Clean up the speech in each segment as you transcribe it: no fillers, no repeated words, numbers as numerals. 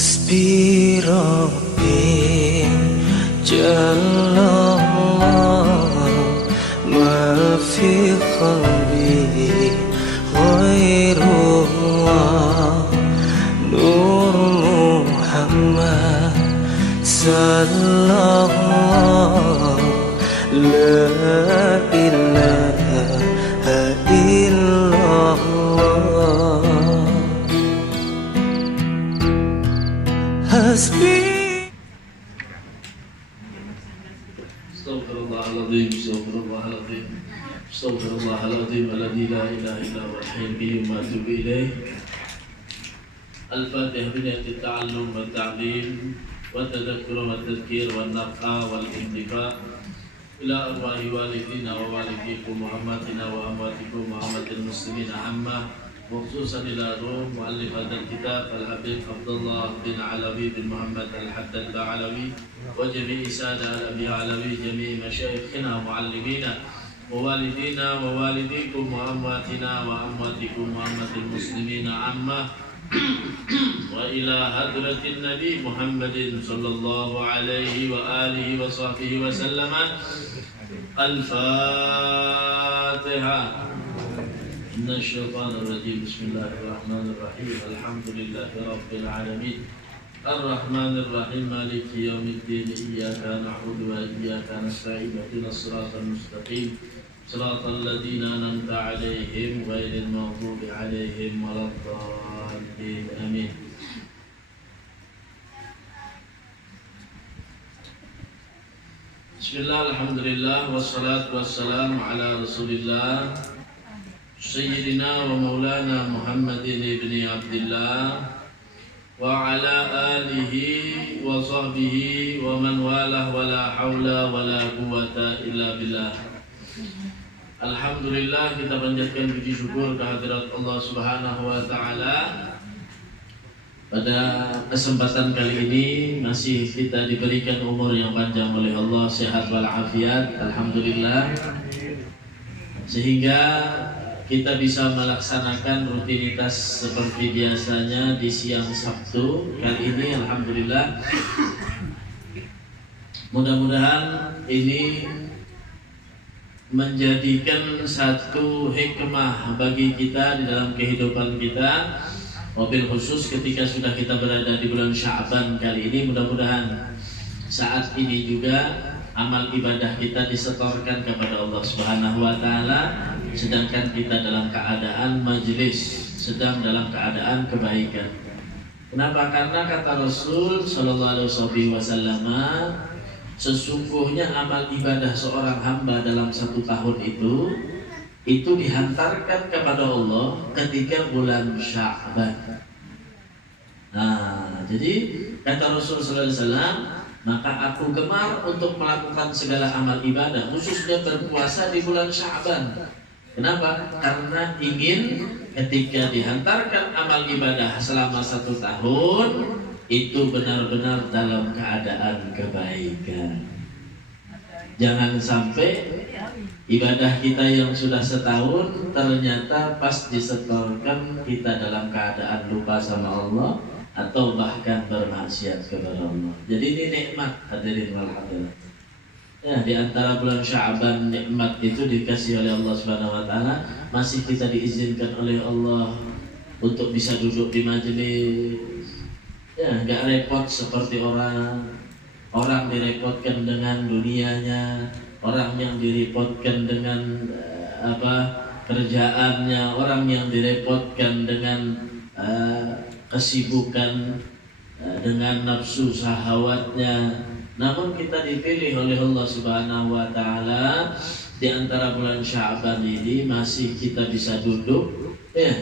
حسبي ربي جل الله ما في قلبي غير الله نور محمد صلى الله لا إله إلا الله حسبي استغفر الله العظيم استغفر الله العظيم استغفر الله العظيم الذي لا اله الا هو الحي القيوم واتوب اليه. الفاتحه بنية التعلم والتعليم والتذكر والتذكير والنفع والانتفاع الى ارواح والدينا ووالديكم واماتنا وامواتكم وامات المسلمين عامه وخصوصا الى روح مؤلف هذا الكتاب الحبيب عبد الله بن علوي بن محمد الحداد العلوي وجميع سادة الأبي علوي جميع مشايخنا ومعلمينا ووالدينا ووالديكم وأمواتنا وأمواتكم وأموات المسلمين عامة وإلى حضرة النبي محمد صلى الله عليه وآله وصحبه وسلم. الفاتحة. إن الشيطان الرجيم بسم الله الرحمن الرحيم الحمد لله رب العالمين الرحمن الرحيم مالك يوم الدين إياك نعبد وإياك نستعين اهدنا الصراط المستقيم صراط الذين أنعمت عليهم غير المغضوب عليهم ولا الضالين آمين. Bismillah, alhamdulillah, wassalatu wassalamu ala rasulillah Sayyidina wa maulana Muhammadin ibni Abdillah wa ala alihi wa sahbihi wa man walah wa la hawla wa la quwata illa billah. Alhamdulillah, kita panjatkan puji syukur kehadirat Allah Subhanahu wa taala. Pada kesempatan kali ini masih kita diberikan umur yang panjang oleh Allah, sehat walafiat, alhamdulillah. Sehingga kita bisa melaksanakan rutinitas seperti biasanya di siang Sabtu kali ini, alhamdulillah. Mudah-mudahan ini menjadikan satu hikmah bagi kita di dalam kehidupan kita, wabil khusus ketika sudah kita berada di bulan Sya'ban kali ini. Mudah-mudahan saat ini juga amal ibadah kita disetorkan kepada Allah Subhanahu wa taala, sedangkan kita dalam keadaan majelis, sedang dalam keadaan kebaikan. Kenapa? Karena kata Rasul sallallahu alaihi wasallam, sesungguhnya amal ibadah seorang hamba dalam satu tahun itu dihantarkan kepada Allah ketika bulan Sya'ban. Nah, jadi kata Rasul sallallahu alaihi wasallam, maka aku gemar untuk melakukan segala amal ibadah, khususnya berpuasa di bulan Sya'ban. Kenapa? Karena ingin ketika dihantarkan amal ibadah selama satu tahun itu benar-benar dalam keadaan kebaikan. Jangan sampai ibadah kita yang sudah setahun ternyata pas disetorkan kita dalam keadaan lupa sama Allah atau bahkan bermaksiat kepada Allah. Jadi ini nikmat, hadirin wal hadirat. Ya, di antara bulan Sya'ban nikmat itu dikasih oleh Allah Subhanahu wa taala, masih kita diizinkan oleh Allah untuk bisa duduk di majelis. Ya, enggak repot seperti orang direpotkan dengan dunianya, orang yang direpotkan dengan kerjaannya, orang yang direpotkan dengan kesibukan dengan nafsu syahwatnya. Namun kita dipilih oleh Allah Subhanahu wa taala di antara bulan Sya'ban ini masih kita bisa duduk ya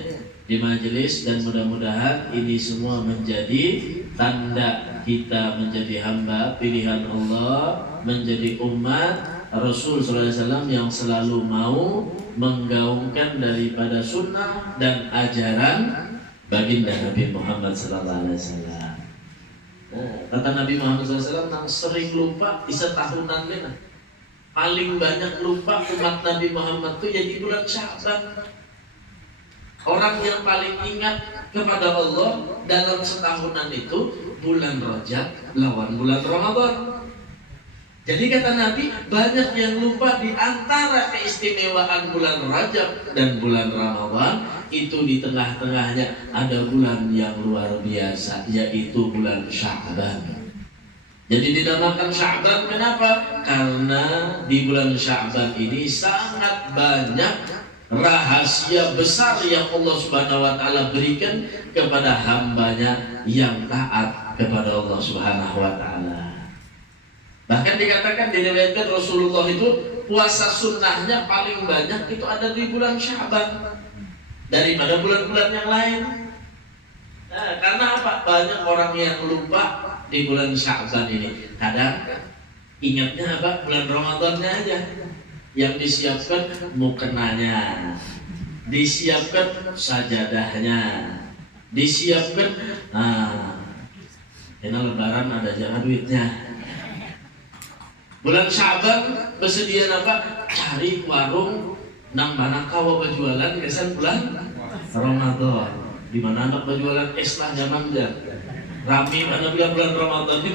di majelis, dan mudah-mudahan ini semua menjadi tanda kita menjadi hamba pilihan Allah, menjadi umat Rasul sallallahu alaihi wasallam yang selalu mau menggaungkan daripada sunnah dan ajaran baginda Nabi Muhammad sallallahu alaihi wasallam. Nah, kata Nabi Muhammad SAW, yang sering lupa di setahunan lena. Paling banyak lupa umat Nabi Muhammad itu jadi bulan Sya'ban. Orang yang paling ingat kepada Allah dalam setahunan itu bulan Rajab lawan bulan Ramadan. Jadi kata Nabi, banyak yang lupa di antara keistimewaan bulan Rajab dan bulan Ramadan itu di tengah-tengahnya ada bulan yang luar biasa, yaitu bulan Sya'ban. Jadi dinamakan Sya'ban kenapa? Karena di bulan Sya'ban ini sangat banyak rahasia besar yang Allah Subhanahu wa taala berikan kepada hambanya yang taat kepada Allah Subhanahu wa taala. Bahkan dikatakan, diriwayatkan Rasulullah itu puasa sunnahnya paling banyak itu ada di bulan Sya'ban daripada bulan-bulan yang lain. Nah, karena apa? Banyak orang yang lupa di bulan Sya'ban ini. Kadang ingatnya apa? Bulan Ramadannya aja. Yang disiapkan mukenanya, disiapkan sajadahnya, disiapkan ini lebaran ada jangan duitnya. Bulan Sya'ban bersedia apa? Cari warung nang mana kau berjualan kesan bulan Ramadan. Di mana anak berjualan es lah zaman dia. Rami mana bulan Ramadan ini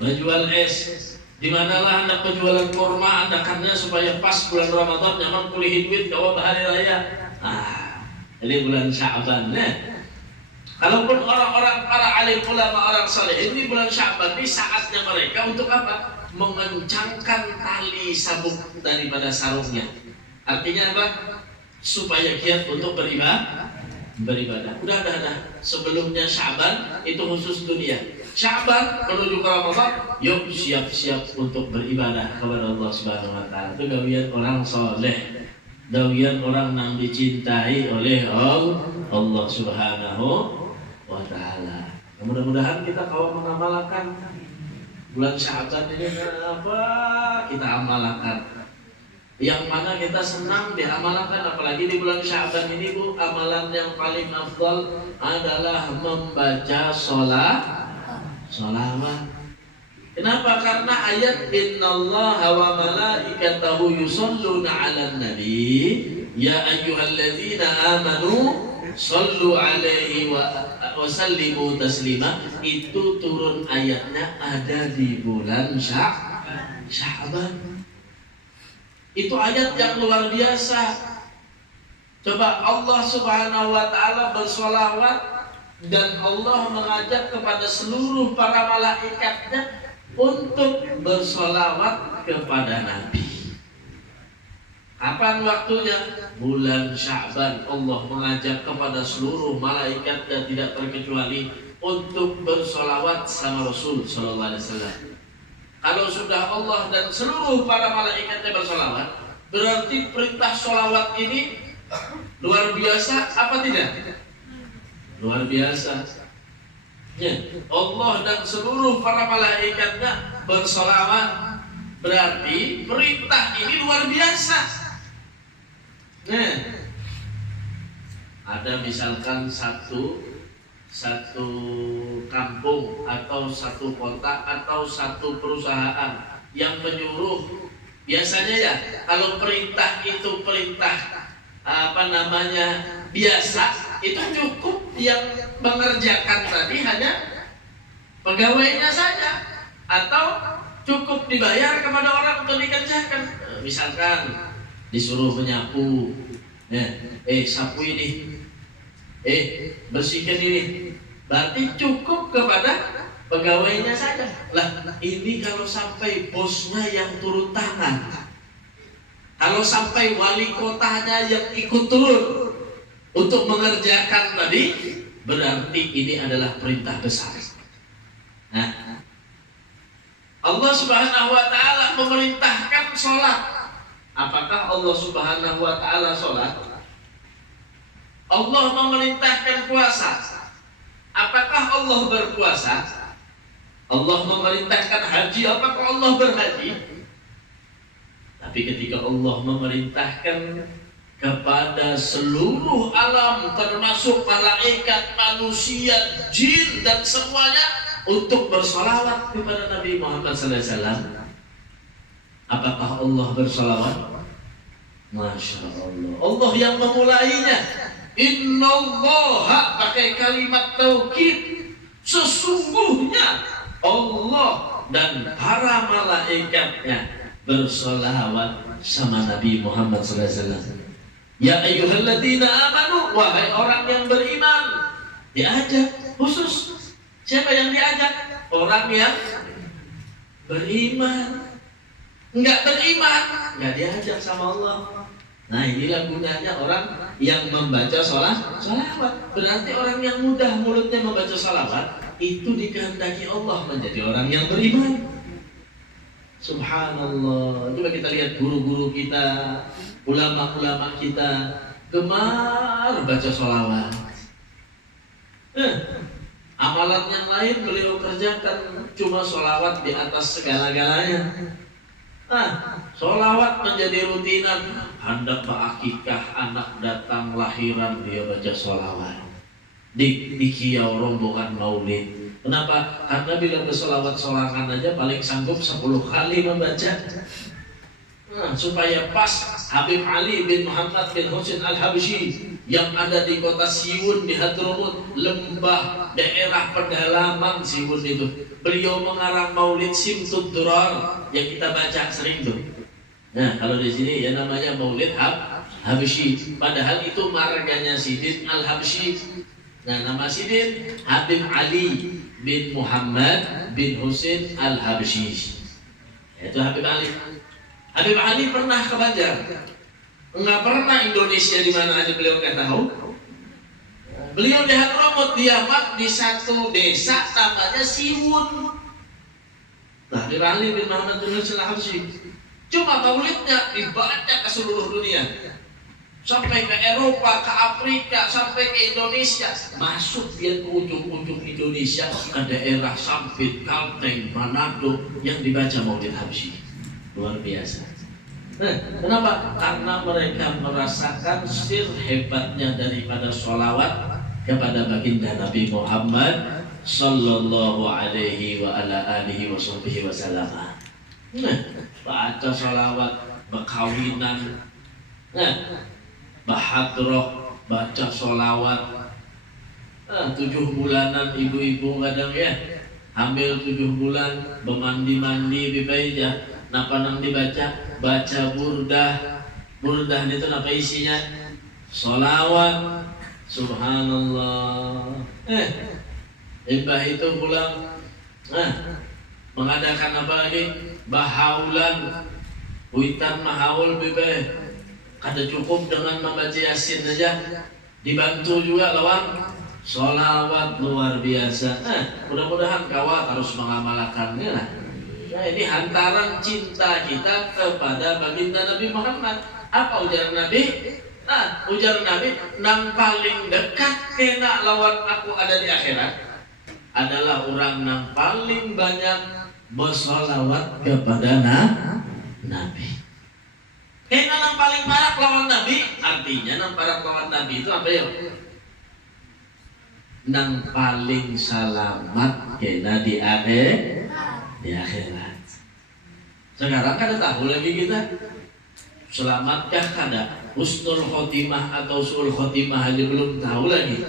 berjual es. Di manalah anak berjualan kurma adakannya supaya pas bulan Ramadan nyaman kulihin duit kau bahari raya. Ini bulan Sya'ban ya. Kalaupun orang-orang para alim ulama orang saleh ini bulan Sya'ban ini saatnya mereka untuk apa? Mengencangkan tali sabuk daripada sarungnya. Artinya apa? Supaya giat untuk beribadah. Udah. Sebelumnya Sya'ban itu khusus dunia. Sya'ban menuju ke Ramadan, yuk siap-siap untuk beribadah kepada Allah Subhanahu wa taala. Itu gawian orang soleh, gawian orang yang dicintai oleh Allah Subhanahu wa taala. Mudah-mudahan kita kalau mengamalkan bulan Sya'ban ini apa kita amalkan. Yang mana kita senang diamalkan, apalagi di bulan Sya'ban ini Bu, amalan yang paling afdal adalah membaca sholawat. Kenapa? Karena ayat innallaha wa malaikatahu yusholluna 'alan nabi ya ayyuhalladzina amanu shollu 'alaihi wa sallimu taslima, itu turun ayatnya ada di bulan Sya'ban. Itu ayat yang luar biasa. Coba Allah Subhanahu wa taala bersolawat dan Allah mengajak kepada seluruh para malaikatnya untuk bersolawat kepada Nabi. Kapan waktunya? Bulan Sya'ban. Allah mengajak kepada seluruh malaikat dan tidak terkecuali untuk bersolawat sama Rasul Sallallahu Alaihi Wasallam. Kalau sudah Allah dan seluruh para malaikatnya bersolawat, berarti perintah solawat ini luar biasa apa tidak? Luar biasa. Ya, Allah dan seluruh para malaikatnya bersolawat, berarti perintah ini luar biasa. Nah, ada misalkan satu kampung atau satu kota atau satu perusahaan yang menyuruh, biasanya ya kalau perintah itu perintah biasa, itu cukup yang mengerjakan tadi hanya pegawainya saja, atau cukup dibayar kepada orang untuk dikerjakan. Misalkan disuruh menyapu, sapu ini, bersihkan ini, berarti cukup kepada pegawainya saja. Lah ini kalau sampai bosnya yang turun tangan, kalau sampai wali kotanya yang ikut turun untuk mengerjakan tadi, berarti ini adalah perintah besar. Nah, Allah Subhanahu wa taala memerintahkan sholat. Apakah Allah Subhanahu wa taala sholat? Allah memerintahkan puasa. Apakah Allah berpuasa? Allah memerintahkan haji. Apakah Allah berhaji? Tapi ketika Allah memerintahkan kepada seluruh alam, termasuk malaikat, manusia, jin dan semuanya, untuk bersolawat kepada Nabi Muhammad SAW, apakah Allah bersolawat? Masya Allah, Allah yang memulainya. Innallaha, pakai kalimat taukid, sesungguhnya Allah dan para malaikatnya bersolawat sama Nabi Muhammad SAW. Ya ayyuhalladzina amanu, wahai orang yang beriman. Diajak khusus. Siapa yang diajak? Orang yang beriman. Enggak beriman, enggak diajak sama Allah. Nah, inilah gunanya orang yang membaca salawat. Berarti orang yang mudah mulutnya membaca salawat itu dikehendaki Allah menjadi orang yang beriman. Subhanallah. Coba kita lihat guru-guru kita, ulama-ulama kita gemar baca salawat. Amalan yang lain beliau kerjakan, cuma salawat di atas segala-galanya. Sholawat menjadi rutinan. Hendak berakikah, anak datang lahiran, dia baca sholawat. Di kiau rombongan maulid. Kenapa? Karena bila bersolawat sorangan aja paling sanggup 10 kali membaca. Supaya pas Habib Ali bin Muhammad bin Husain al-Habsyi yang ada di kota Siwun di Hadramut, lembah daerah pedalaman Siwun itu, beliau mengarang maulid Simtud Durar yang kita baca sering tuh. Nah, kalau di sini ya namanya maulid Habsyi, padahal itu marganya Sidin al-Habsyi. Nah, nama Sidin Habib Ali bin Muhammad bin Husain al-Habsyi. Itu Habib Ali. Habib Ali pernah ke Banjar. Enggak pernah Indonesia di mana aja beliau nggak tahu. Beliau di Hadramut, diamat di satu desa namanya Siwun. Nah, Habib Ali bin Muhammad bin Husain al-Habsyi. Cuma maulidnya dibaca ke seluruh dunia. Sampai ke Eropa, ke Afrika, sampai ke Indonesia. Masuk dia ke ujung-ujung Indonesia, ke daerah Sampit, Kalteng, Manado yang dibaca maulid Habsyi. Luar biasa. Kenapa? Karena mereka merasakan sir hebatnya daripada sholawat kepada baginda Nabi Muhammad sallallahu alaihi wa ala alihi wasallam. Baca sholawat, berkawinan, bahadroh, baca sholawat. 7 bulanan ibu-ibu kadang ya, hamil 7 bulan, bermandi-mandi bibaija. Napa nang dibaca? Baca burdah. Burdah itu apa isinya? Sholawat. Subhanallah. Ibah itu pulang mengadakan apa lagi? Bahaulan. Witan mahaul bibeh. Kada cukup dengan membaca Yasin saja, dibantu juga lawan sholawat. Luar biasa. Mudah-mudahan kawan harus mengamalkannya lah. Nah, ini hantaran cinta kita kepada baginda Nabi Muhammad. Apa ujar Nabi? Ujar Nabi, nang paling dekat kena lawan aku ada di akhirat adalah orang yang paling banyak bersolawat kepada Nabi. Kena nang paling parah lawan Nabi, artinya nang parah lawan Nabi itu apa ya? Nang paling selamat kena di akhirat. Sekarang kada tahu lagi kita selamatkah kada, husnul khotimah atau su'ul khotimah aja belum tahu lagi.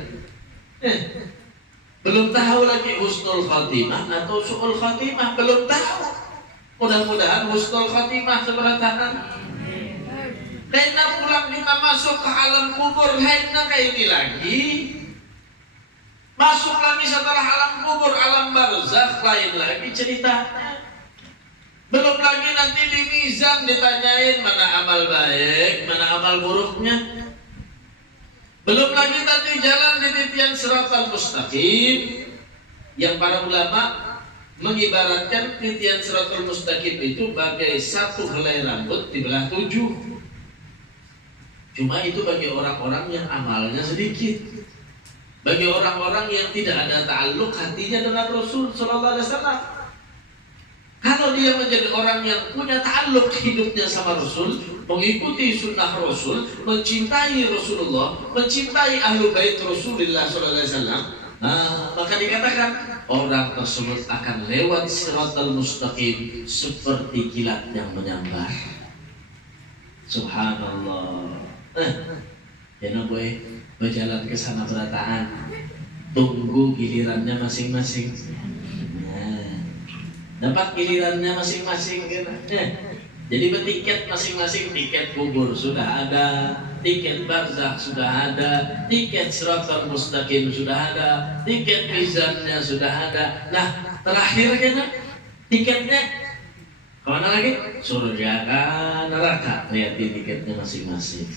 Belum tahu lagi husnul khotimah atau su'ul khotimah, belum tahu. Mudah-mudahan husnul khotimah seberatakan. Karena pulang kita masuk ke alam kubur, lainnya kayak ini lagi. Masuk lagi setelah alam kubur, alam barzakh, lain lagi ceritanya. Belum lagi nanti di mizan ditanyain mana amal baik, mana amal buruknya. Belum lagi nanti jalan di titian siratal mustaqim, yang para ulama mengibaratkan titian siratal mustaqim itu bagai satu helai rambut dibelah 7. Cuma itu bagi orang-orang yang amalnya sedikit. Bagi orang-orang yang tidak ada ta'alluq hatinya dengan Rasul sallallahu alaihi wasallam. Kalau dia menjadi orang yang punya ta'alluq hidupnya sama Rasul, mengikuti sunnah Rasul, mencintai Rasulullah, mencintai ahlu bait Rasulullah sallallahu alaihi wasallam, maka dikatakan orang tersebut akan lewat siratal mustaqim seperti kilat yang menyambar. Subhanallah. Jangan boleh berjalan ke sana berataan, tunggu gilirannya masing-masing. Nah, dapat gilirannya masing-masing gitu. Jadi bertiket masing-masing, tiket kubur sudah ada, tiket barzakh sudah ada, tiket Shiratal Mustaqim sudah ada, tiket mizannya sudah ada. Nah, terakhir kan tiketnya kemana lagi? Surga kan neraka. Lihat di tiketnya masing-masing.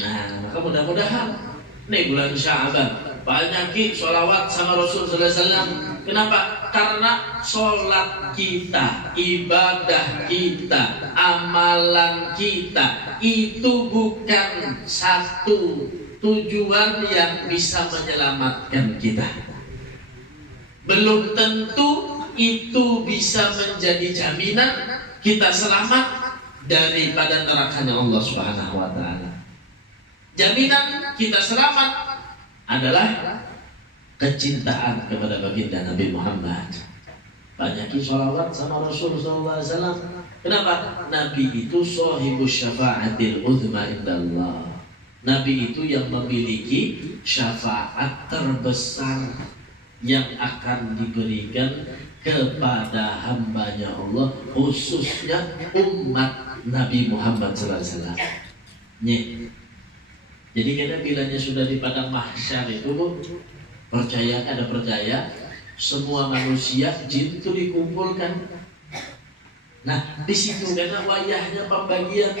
Nah, maka mudah-mudahan nih bulan Sya'ban banyaki sholawat sama Rasul sallallahu alaihi wasallam. Kenapa? Karena sholat kita, ibadah kita, amalan kita itu bukan satu tujuan yang bisa menyelamatkan kita. Belum tentu itu bisa menjadi jaminan kita selamat daripada nerakanya Allah Subhanahu wa taala. Jaminan kita selamat adalah kecintaan kepada baginda Nabi Muhammad. Banyaki sholawat sama Rasul sallallahu alaihi wasallam. Kenapa? Nabi itu shahibus syafa'atil uzma indallah. Nabi itu yang memiliki syafaat terbesar yang akan diberikan kepada hambanya Allah, khususnya umat Nabi Muhammad sallallahu alaihi wasallam. Jadi kita bilanya sudah di padang mahsyar itu, percaya semua manusia jin itu dikumpulkan. Nah, di situ karena wayahnya pembagian.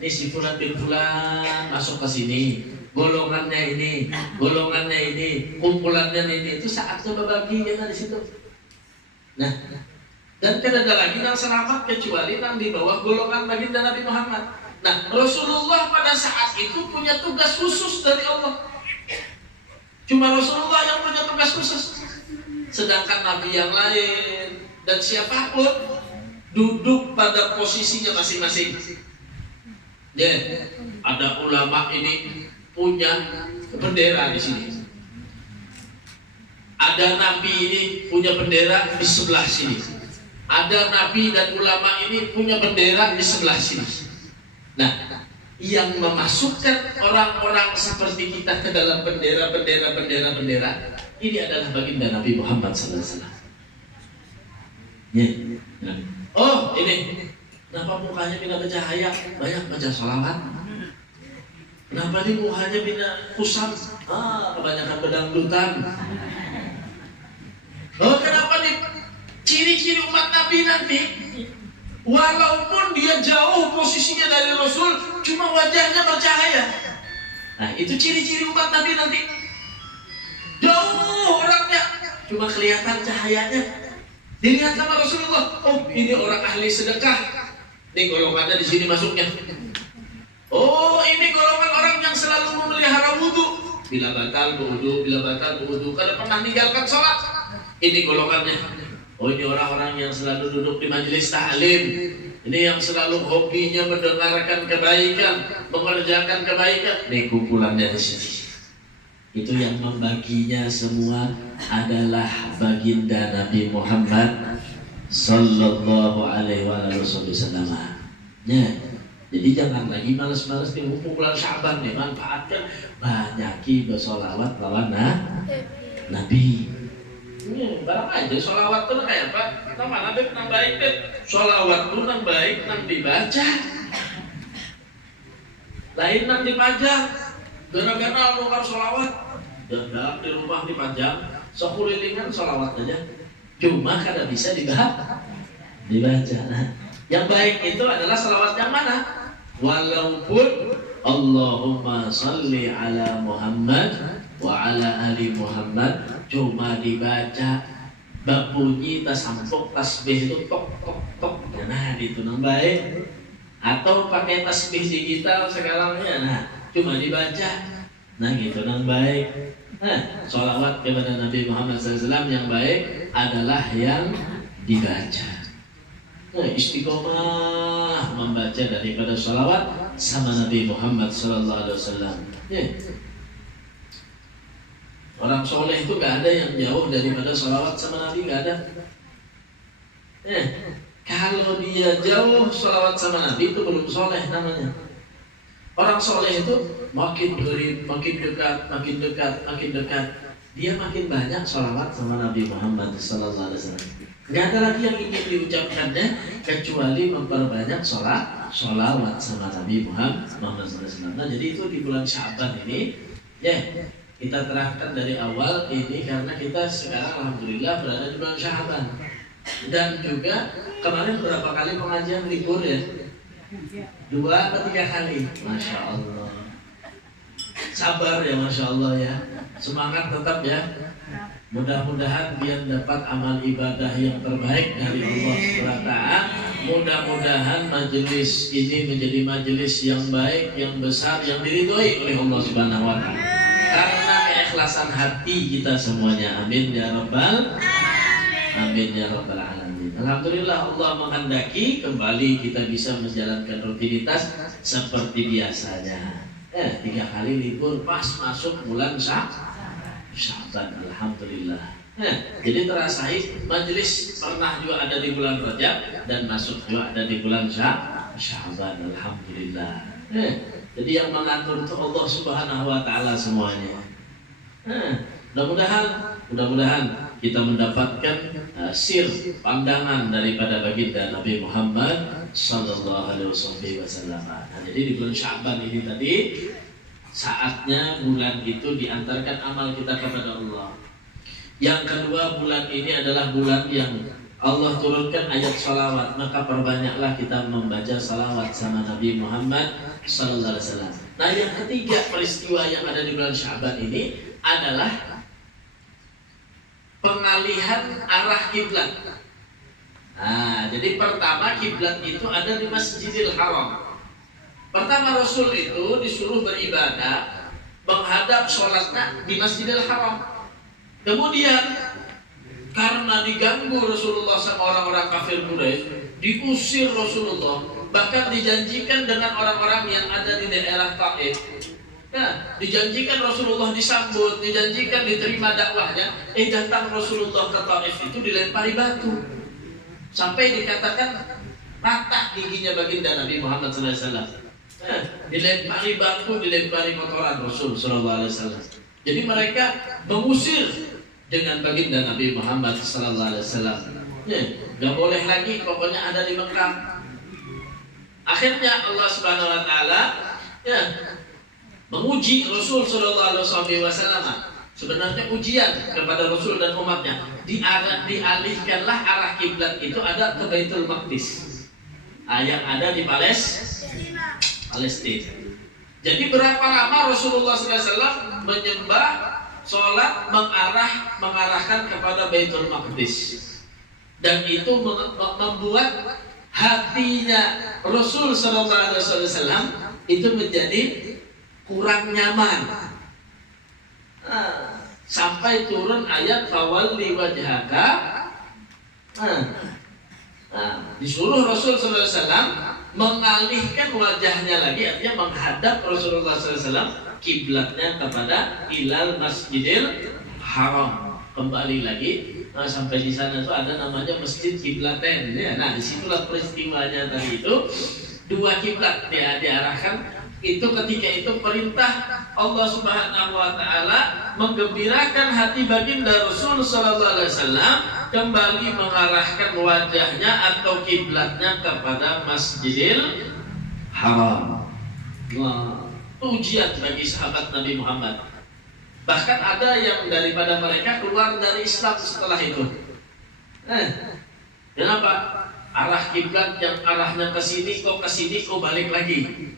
Ini si fulan bin fulan masuk ke sini, golongannya ini, kumpulannya ini, itu saatnya berbagi kita di situ. Nah, dan tidak ada lagi yang selamat kecuali yang di bawah golongan baginda Nabi Muhammad. Nah, Rasulullah pada saat itu punya tugas khusus dari Allah. Cuma Rasulullah yang punya tugas khusus. Sedangkan Nabi yang lain dan siapapun duduk pada posisinya masing-masing. Ada ulama ini punya bendera di sini. Ada Nabi ini punya bendera di sebelah sini. Ada Nabi dan ulama ini punya bendera di sebelah sini. Nah, yang memasukkan orang-orang seperti kita ke dalam bendera ini adalah baginda Nabi Muhammad SAW. Oh, ini kenapa mukanya bina bercahaya? Banyak baca sholawat. Kenapa ini mukanya bina kusam? Kebanyakan bedangdutan. Oh, kenapa nih ciri-ciri umat Nabi nanti? Walaupun dia jauh posisinya dari Rasul, cuma wajahnya bercahaya. Nah, itu ciri-ciri umat Nabi nanti. Jauh orangnya, cuma kelihatan cahayanya. Dilihat sama Rasulullah, oh ini orang ahli sedekah. Ini golongannya di sini masuknya. Oh, ini golongan orang yang selalu memelihara wudhu. Bila batal berwudhu, kada pernah meninggalkan sholat. Ini golongannya. Oh, ini orang-orang yang selalu duduk di majelis ta'lim. Ini yang selalu hobinya mendengarkan kebaikan, mengerjakan kebaikan. Ini kumpulannya di sini. Itu yang membaginya semua adalah baginda Nabi Muhammad sallallahu alaihi wasallam. Ya. Jadi jangan lagi malas-malas di bulan Sya'ban nih, manfaatkan banyaki bersolawat lawan Nabi. Barang aja sholawat tuh kayak apa? Kita mana deh nang baik deh. Sholawat tuh nang baik nang dibaca. Lain nang dipajang. Gara-gara lu kan sholawat. Jangan di rumah dipajang. Sekulilingan sholawat aja. Cuma kada bisa dibaca. Nah, yang baik itu adalah sholawat yang mana? Walaupun Allahumma salli ala Muhammad wa ala ali Muhammad cuma dibaca bunyi tasampuk tasbih itu tok tok tok, nah itu nang baik. Atau pakai tasbih digital sekarangnya, nah cuma dibaca, nah gitu nang baik. Nah, sholawat kepada Nabi Muhammad SAW yang baik adalah yang dibaca. Nah, istiqomah membaca daripada sholawat sama Nabi Muhammad SAW. Orang soleh itu gak ada yang jauh daripada sholawat sama Nabi, gak ada. Kalau dia jauh sholawat sama Nabi itu belum soleh namanya. Orang soleh itu makin gurih, makin dekat, makin dekat, makin dekat. Dia makin banyak sholawat sama Nabi Muhammad SAW. Gak ada lagi yang ingin diucapkannya kecuali memperbanyak sholawat sama Nabi Muhammad SAW. Nah, jadi itu di bulan Sya'ban ini, ya kita terangkan dari awal ini karena kita sekarang alhamdulillah berada di bulan Sya'ban. Dan juga kemarin berapa kali pengajian libur ya? 2 atau 3 kali. Masya Allah. Sabar ya, Masya Allah ya. Semangat tetap ya. Mudah-mudahan biar dapat amal ibadah yang terbaik dari Allah SWT. Mudah-mudahan majelis ini menjadi majelis yang baik, yang besar, yang diridhoi oleh Allah Subhanahu wa taala. Karena keikhlasan hati kita semuanya. Amin ya rabbal amin ya rabbal alamin. Alhamdulillah Allah menghendaki kembali kita bisa menjalankan rutinitas seperti biasanya. 3 kali libur pas masuk bulan Sya'ban, alhamdulillah. Jadi terasahi majelis pernah juga ada di bulan Rajab dan masuk juga ada di bulan Sya'ban, alhamdulillah. Jadi yang mengatur itu Allah Subhanahu wa taala semuanya. Mudah-mudahan kita mendapatkan sir pandangan daripada baginda Nabi Muhammad sallallahu alaihi wasallam. Nah, jadi di bulan Sya'ban ini tadi saatnya bulan itu diantarkan amal kita kepada Allah. Yang kedua, bulan ini adalah bulan yang Allah turunkan ayat salawat, maka perbanyaklah kita membaca salawat sama Nabi Muhammad sallallahu alaihi wasallam. Nah, yang ketiga peristiwa yang ada di bulan Sya'ban ini adalah pengalihan arah kiblat. Nah, jadi pertama kiblat itu ada di Masjidil Haram. Pertama Rasul itu disuruh beribadah menghadap sholatnya di Masjidil Haram. Kemudian karena diganggu Rasulullah sama orang-orang kafir Quraisy, diusir Rasulullah, bahkan dijanjikan dengan orang-orang yang ada di daerah Taif. Nah, dijanjikan Rasulullah disambut, dijanjikan diterima dakwahnya. Datang Rasulullah ke Taif itu dilempari batu, sampai dikatakan patah giginya baginda Nabi Muhammad SAW. Dilempari batu, dilempari kotoran Rasul sallallahu alaihi wasallam. Jadi mereka mengusir dengan baginda Nabi Muhammad sallallahu alaihi wasallam. Gak boleh lagi pokoknya ada di Mekah. Akhirnya Allah Subhanahu wa taala menguji Rasul sallallahu alaihi wasallam. Sebenarnya ujian kepada Rasul dan umatnya. Dialihkanlah arah kiblat itu ada ke Baitul Maqdis. Yang ada di Palestina. Jadi berapa lama Rasulullah SAW menyembah, sholat, mengarahkan kepada Baitul Maqdis. Dan itu membuat hatinya Rasul SAW itu menjadi kurang nyaman. Sampai turun ayat fawalli wajhaka. Disuruh Rasul SAW mengalihkan wajahnya lagi, artinya menghadap Rasulullah SAW kiblatnya kepada ilal Masjidil Haram. Kembali lagi sampai di sana tuh ada namanya Masjid Kiblaten ya. Nah, disitulah peristiwanya tadi itu 2 kiblat diarahkan. Itu ketika itu perintah Allah Subhanahu wa taala menggembirakan hati baginda Rasul sallallahu alaihi wasallam kembali mengarahkan wajahnya atau kiblatnya kepada Masjidil Haram. Wah, ujian bagi sahabat Nabi Muhammad. Bahkan ada yang daripada mereka keluar dari Islam setelah itu. Kenapa? Arah kiblat yang arahnya ke sini kok balik lagi.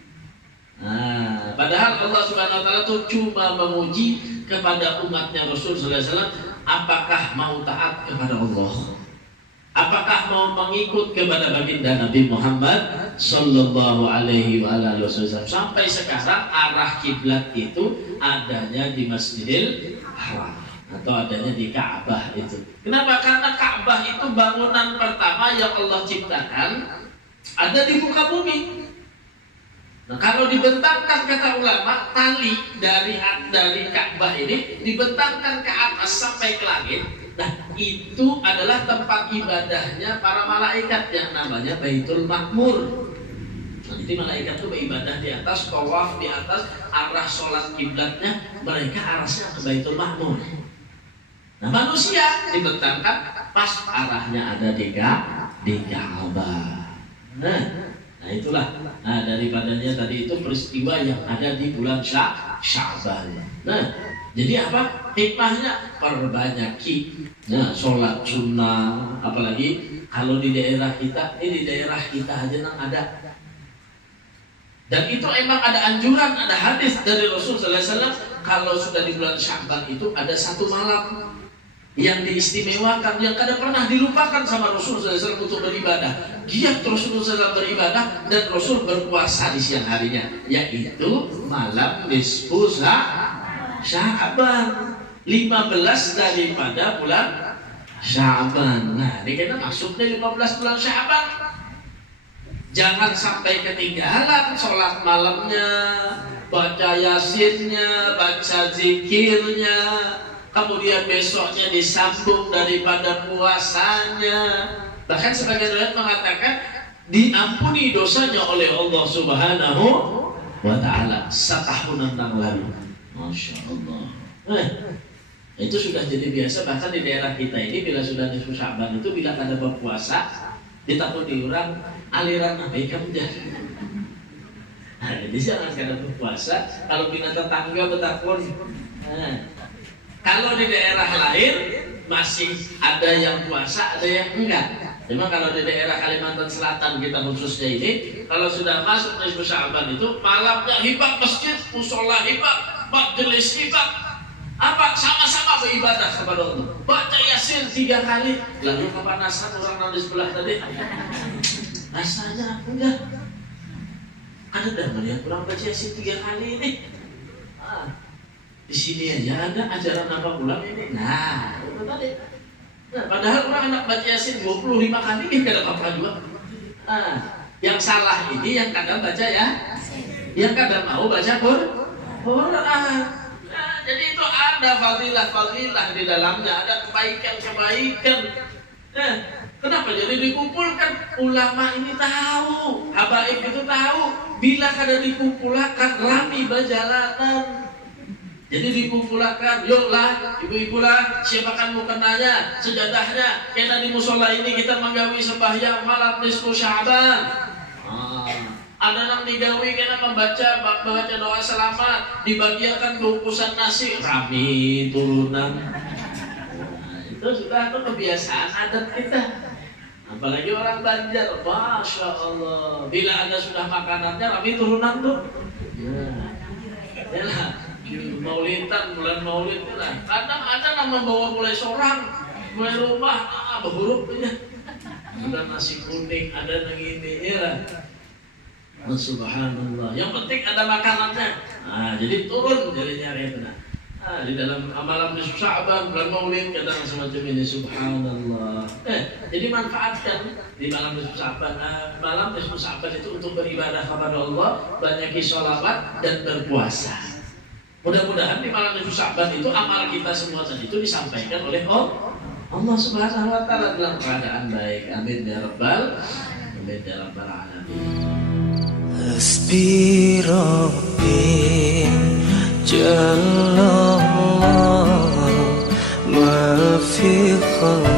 Padahal Allah Subhanahu wa taala itu cuma menguji kepada umatnya Rasul sallallahu alaihi wasallam, apakah mau taat kepada Allah? Apakah mau mengikut kepada baginda Nabi Muhammad sallallahu alaihi wasallam? Sampai sekarang arah kiblat itu adanya di Masjidil Haram atau adanya di Ka'bah itu. Kenapa? Karena Ka'bah itu bangunan pertama yang Allah ciptakan ada di muka bumi. Nah, kalau dibentangkan kata ulama, tali dari Ka'bah ini dibentangkan ke atas sampai ke langit. Nah, itu adalah tempat ibadahnya para malaikat yang namanya Baitul Ma'mur. Nah, Jadi malaikat itu beribadah di atas, tawaf di atas, arah sholat kiblatnya mereka arahnya ke Baitul Ma'mur. Nah manusia dibentangkan pas arahnya ada di Ka'bah. Nah itulah. Nah daripadanya tadi itu peristiwa yang ada di bulan Sya'ban. Nah jadi apa hikmahnya? Perbanyaki sholat sunnah, apalagi kalau di daerah kita, ini di daerah kita aja nang ada. Dan itu emang ada anjuran, ada hadis dari Rasul sallallahu alaihi wasallam kalau sudah di bulan Sya'ban itu ada satu malam yang diistimewakan, yang kadang pernah dilupakan sama Rasul sallallahu alaihi wasallam untuk beribadah. Giat Rasulullah SAW beribadah dan Rasul berpuasa di siang harinya, yaitu malam nisfu Sya'ban, 15 daripada bulan Sya'ban. Nah, ini kita masuknya 15 bulan Sya'ban. Jangan sampai ketinggalan sholat malamnya, baca yasinnya, baca zikirnya, kemudian besoknya disambung daripada puasanya. Bahkan sebagian riwayat mengatakan diampuni dosanya oleh Allah Subhanahu wa Ta'ala setahun yang lalu. Masya Allah. Itu sudah jadi biasa. Bahkan di daerah kita ini bila sudah nisfu Sya'ban itu bila ada berpuasa ditakut diurang aliran abaikan udah. Nah, jadi jangan kada berpuasa kalau bina tetangga betakun. Kalau di daerah lain masih ada yang puasa, ada yang enggak. Cuma kalau di daerah Kalimantan Selatan kita khususnya ini, kalau sudah masuk nisfu Sya'ban itu malamnya hibah masjid, musola hibah, majelis hibah. Apa sama-sama beribadah kepada Allah, baca yasin 3 kali. Lalu kepanasan orang di sebelah tadi, rasanya enggak. Ada dah melihat orang baca yasin 3 kali ini. Di sini aja ada ajaran apa pulang ini. Nah, itu tadi. Nah, padahal orang anak baca yasin 25 kali ini tidak apa-apa juga. Yang salah ini yang kadang baca ya, yang kadang mau baca Quran. Jadi itu ada fadilah-fadilah di dalamnya, ada kebaikan-kebaikan. Kenapa jadi dikumpulkan? Ulama ini tahu, habaib itu tahu. Bila kada dikumpulkan, rami berjalanan. Jadi dikumpulkan, yuklah ibu-ibulah, siapakan mukenanya, sejadahnya. Kena di musola ini kita menggawi sembahyang malam nisfu Sya'ban. Ada yang digawi kena membaca doa selamat, dibagiakan bungkusan nasi, rami turunan. Itu sudah kebiasaan adat kita. Apalagi orang Banjar, Masya Allah. Bila ada sudah makanannya, rami turunan tuh. Ya lah, maulidan, bulan maulid lah. Kadang ada yang membawa mulai seorang, mulai rumah, berhurufnya. Ada nasi kuning, ada yang ini, ya lah. Subhanallah. Yang penting ada makanannya. Jadi turun jadinya itu. Di dalam malam nisfu Sya'ban, bulan Maulid kadang semacam ini. Subhanallah. Jadi manfaatkan di malam nisfu Sya'ban. Malam nisfu Sya'ban itu untuk beribadah kepada Allah, banyaki sholawat dan berpuasa. Mudah-mudahan di malam nisfu Sya'ban itu amal kita semua tadi itu disampaikan oleh Allah Subhanahu wa Ta'ala dalam keadaan baik. Amin ya rabbal alamin. Hasbi Rabbi Jallallah ma fi khalqi